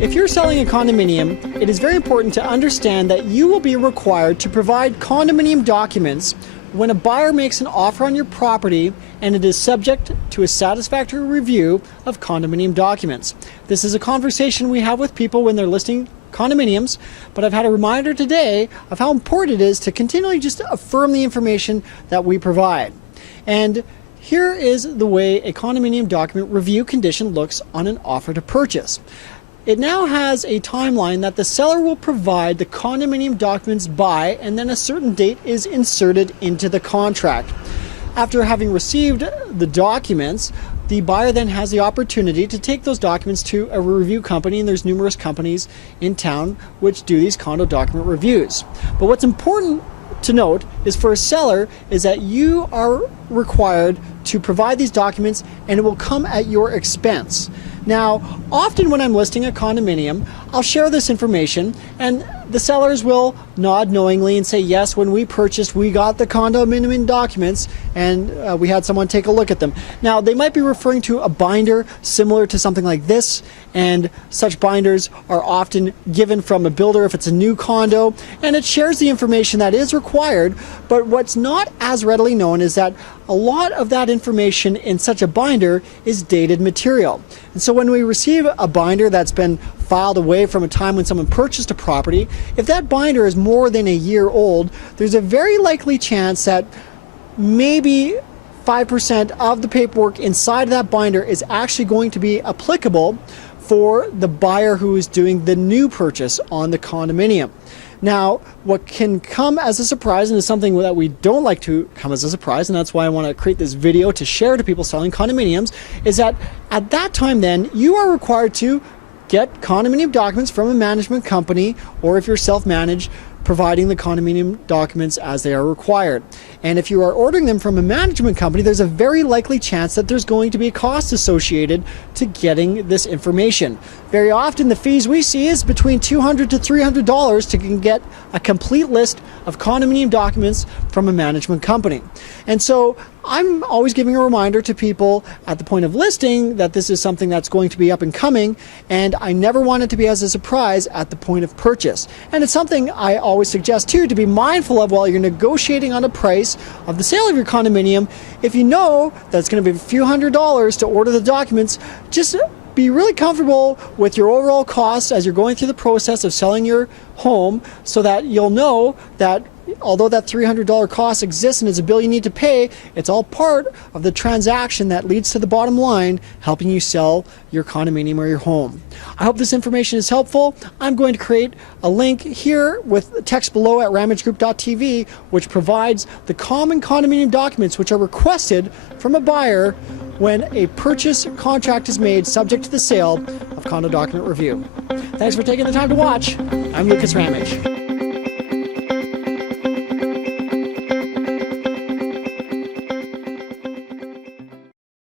If you're selling a condominium, it is very important to understand that you will be required to provide condominium documents when a buyer makes an offer on your property and it is subject to a satisfactory review of condominium documents. This is a conversation we have with people when they're listing condominiums, but I've had a reminder today of how important it is to continually just affirm the information that we provide. And here is the way a condominium document review condition looks on an offer to purchase. It now has a timeline that the seller will provide the condominium documents by, and then a certain date is inserted into the contract. After having received the documents, the buyer then has the opportunity to take those documents to a review company, and there's numerous companies in town which do these condo document reviews. But what's important to note is for a seller is that you are required to provide these documents and it will come at your expense. Now, often when I'm listing a condominium, I'll share this information and the sellers will nod knowingly and say, yes, when we purchased, we got the condominium documents and we had someone take a look at them. Now, they might be referring to a binder similar to something like this, and such binders are often given from a builder if it's a new condo, and it shares the information that is required, but what's not as readily known is that a lot of that information in such a binder is dated material. And so when we receive a binder that's been filed away from a time when someone purchased a property, if that binder is more than a year old, there's a very likely chance that maybe 5% of the paperwork inside of that binder is actually going to be applicable for the buyer who is doing the new purchase on the condominium. Now, what can come as a surprise, and is something that we don't like to come as a surprise, and that's why I want to create this video to share to people selling condominiums, is that at that time then, you are required to get condominium documents from a management company, or if you're self-managed, providing the condominium documents as they are required. And if you are ordering them from a management company, there's a very likely chance that there's going to be a cost associated to getting this information. Very often the fees we see is between $200 to $300 to get a complete list of condominium documents from a management company. And so I'm always giving a reminder to people at the point of listing that this is something that's going to be up and coming, and I never want it to be as a surprise at the point of purchase. And it's something I always suggest too to be mindful of while you're negotiating on a price of the sale of your condominium. If you know that it's going to be a few $100s to order the documents, just be really comfortable with your overall costs as you're going through the process of selling your home, so that you'll know that although that $300 cost exists and is a bill you need to pay, it's all part of the transaction that leads to the bottom line, helping you sell your condominium or your home. I hope this information is helpful. I'm going to create a link here with text below at ramagegroup.tv, which provides the common condominium documents which are requested from a buyer when a purchase contract is made subject to the sale of condo document review. Thanks for taking the time to watch. I'm Lucas Ramage.